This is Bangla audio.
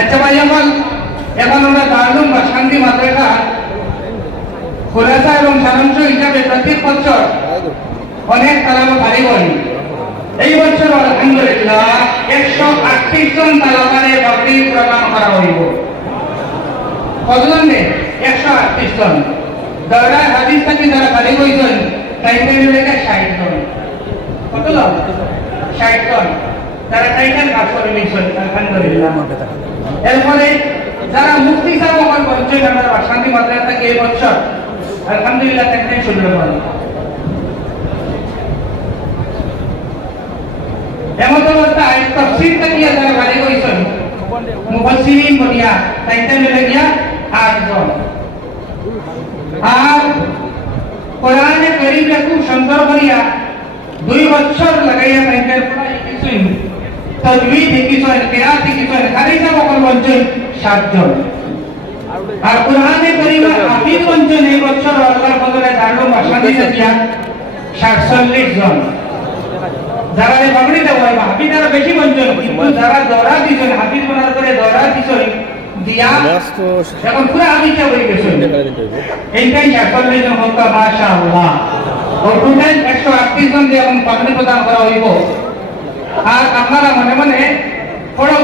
আচ্ছা ভাই আমার এখন আমরা দারুম বা শান্তি মাদ্রাসা খোলাসা এবং সারাংশ হিসাবে প্রতি বছর অনেক তালাবা ভারী করি। এই বছর আলহামদুলিল্লাহ 138 জন তালাবারে বাবরি প্রদান করা হইব। কতজন রে? 138 জন। দৌড়া হাদিস থেকে যারা ভারী হয়েছেন টাইটেল লেখা 60 জন। কত জন? 60 জন। তারা টাইটেল কাজ করে নিয়েছেন আলহামদুলিল্লাহ। এরপরে যারা মুক্তি চাওয়া আমার বলছেন আমরা শান্তি মাদ্রাসা থেকে এই বছর আলহামদুলিল্লাহ টাইটেল শুরু করেন। এমন অবস্থায় তাফসীর থেকে যারা ভারী হয়েছেন মুফাসসিরিন বনিয়া টাইটেল লেখা 8 জন। আর কোরআনে কারীমে খুব সুন্দর করিয়া 2 বছর লাগাইয়া টাইটেল পড়া শিখেছেন। তাজবীদ শিখেছেন, কিরাত শিখেছেন, হাদিস বকল বলছেন 7 জন। আর কোরআনে কারীমে হাফিজ বলছেন এই বছর আল্লাহর ফজলে দারুম আশাদি দিয়া 47 জন। যারা এই বাবরি দেওয়া হাফিজারা বেশি বলছেন, কিন্তু যারা দৌড়া দিয়েছেন হাফিজ বনার করে দৌড়া দিয়েছেন দিয়া এখন পুরো হাফিজা হয়ে গেছেন। এইটাই 47 জন হোক মাশাআল্লাহ। ওই টোটাল 138 জন দিয়ে এখন পাবলিক প্রদান করা হইব। আর আপনারা মনে মনে পড়া